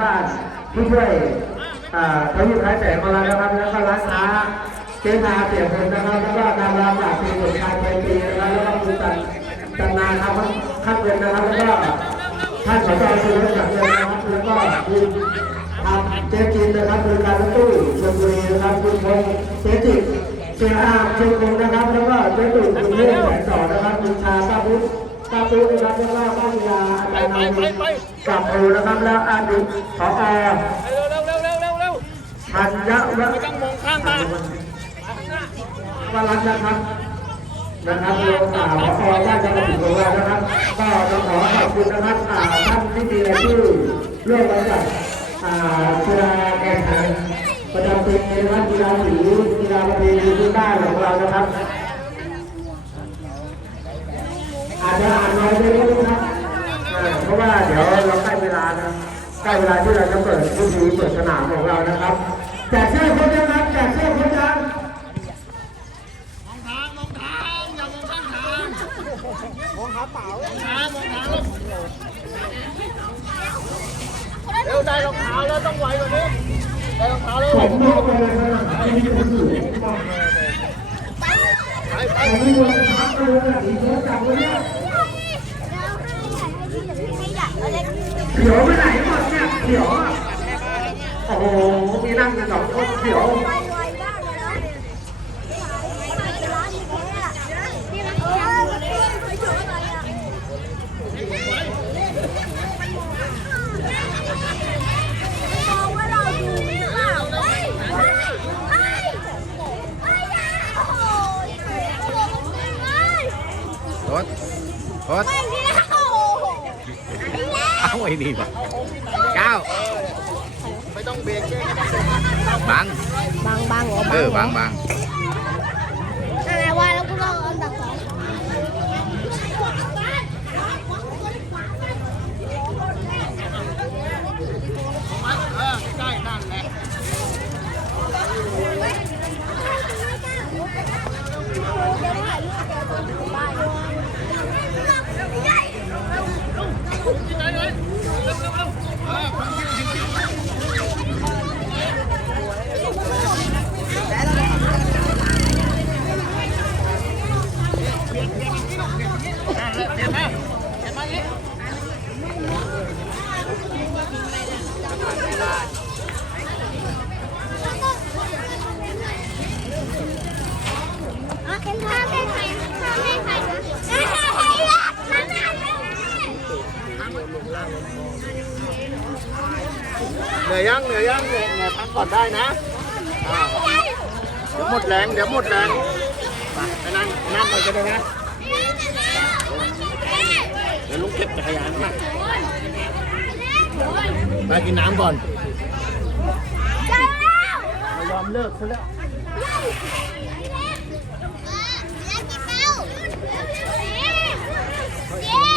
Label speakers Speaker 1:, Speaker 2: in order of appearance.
Speaker 1: บ้านผู้ช่วยอ่าเขาอยู่ท้ายแสงของเรานะครับ แล้วก็ร้านค้าเจ๊พาเสียคนนะครับ แล้วก็ตามรามจากปีหนึ่งการไปปีนะครับแล้วก็คุณจันจันนาครับข้างบนนะครับ แล้วก็ท่านสจสุรศักดิ์เลยนะครับ แล้วก็คุณทำเจ๊จินนะครับบริการรถตู้ชลบุรีนะครับคุณพงษ์เจ๊จิตเสียอามชุมพงษ์นะครับ แล้วก็เจ๊ตู่คุณเลื่อนแสงต่อนะครับคุณชาป้าพุทธ ป้าพุทธนะครับแล้วก็ป้าวิยาอาจารย์นาวินกับโอนะครับแล้วอาดุขออ
Speaker 2: เร็วเร็วเร็วเร็วเร็วเร็ว
Speaker 1: ธัญวัฒ
Speaker 2: ต้องมองข้างตา
Speaker 1: วรันนะครับนะครับโยมอ่าพอได้จะมาถึงของเรานะครับ ก็ต้องขอขอบคุณนะครับอ่าท่านที่มีรายชื่อร่วมกันกับอ่ากีฬาแข่งขันประจำปีนะครับกีฬาสีกีฬาประเพณีพื้นบ้านของเรานะครับ อาจจะอ่านน้อยไปนิดนึงครับอ่าเพ ราะว่าเดี๋ยวเราใกล้เวลานะใกล้เวลาที่เราจะเปิดพื้นที่เปิดสนามของเรานะครับแจกเสื้อคนยังครับแจกเสื้อคนยัง
Speaker 2: มองทางมองทางอย่ามองข้างทางมองหาเปล่ามองทางมองทางเร็วได้รองเท้าแล้วต้องไวกว่านี้ได้รองเท้าแล้ว
Speaker 1: ผมบอกเลยนะไอ้ที่ผมอยู่
Speaker 2: ไปไป
Speaker 1: แต่ไม่ควรพักเลยนะอีกแล้วจับเลยนี่ย เขียวไปไหนหมดเนี่ยเขียวอะโอ้โหมีนั่งกันสองคนเขียว
Speaker 3: รถรถเอาไอ้นี่วะเก้า
Speaker 2: ไม่ต้องเบรกแก้
Speaker 3: บัง
Speaker 4: บางบางเหรอ
Speaker 3: เออบางบาง
Speaker 4: อะไรวะแล้วกูลองอันดับสอง
Speaker 2: เออใกล้นั่นแหละ
Speaker 4: เเห
Speaker 2: นื่อยยังเหนื่อยยังเหนื่อยเหนื่อยพักก่อนได้นะอ่าเดี๋ยวหมดแรงเดี๋ยวหมดแรงไปไปนั่งนั่งก่อนก็ได้นะเดี๋ยวลุงเก็บจักรยานมาไปกินน้ำก่อน
Speaker 4: เจ้า
Speaker 2: ยอมเลิกซะแล้ว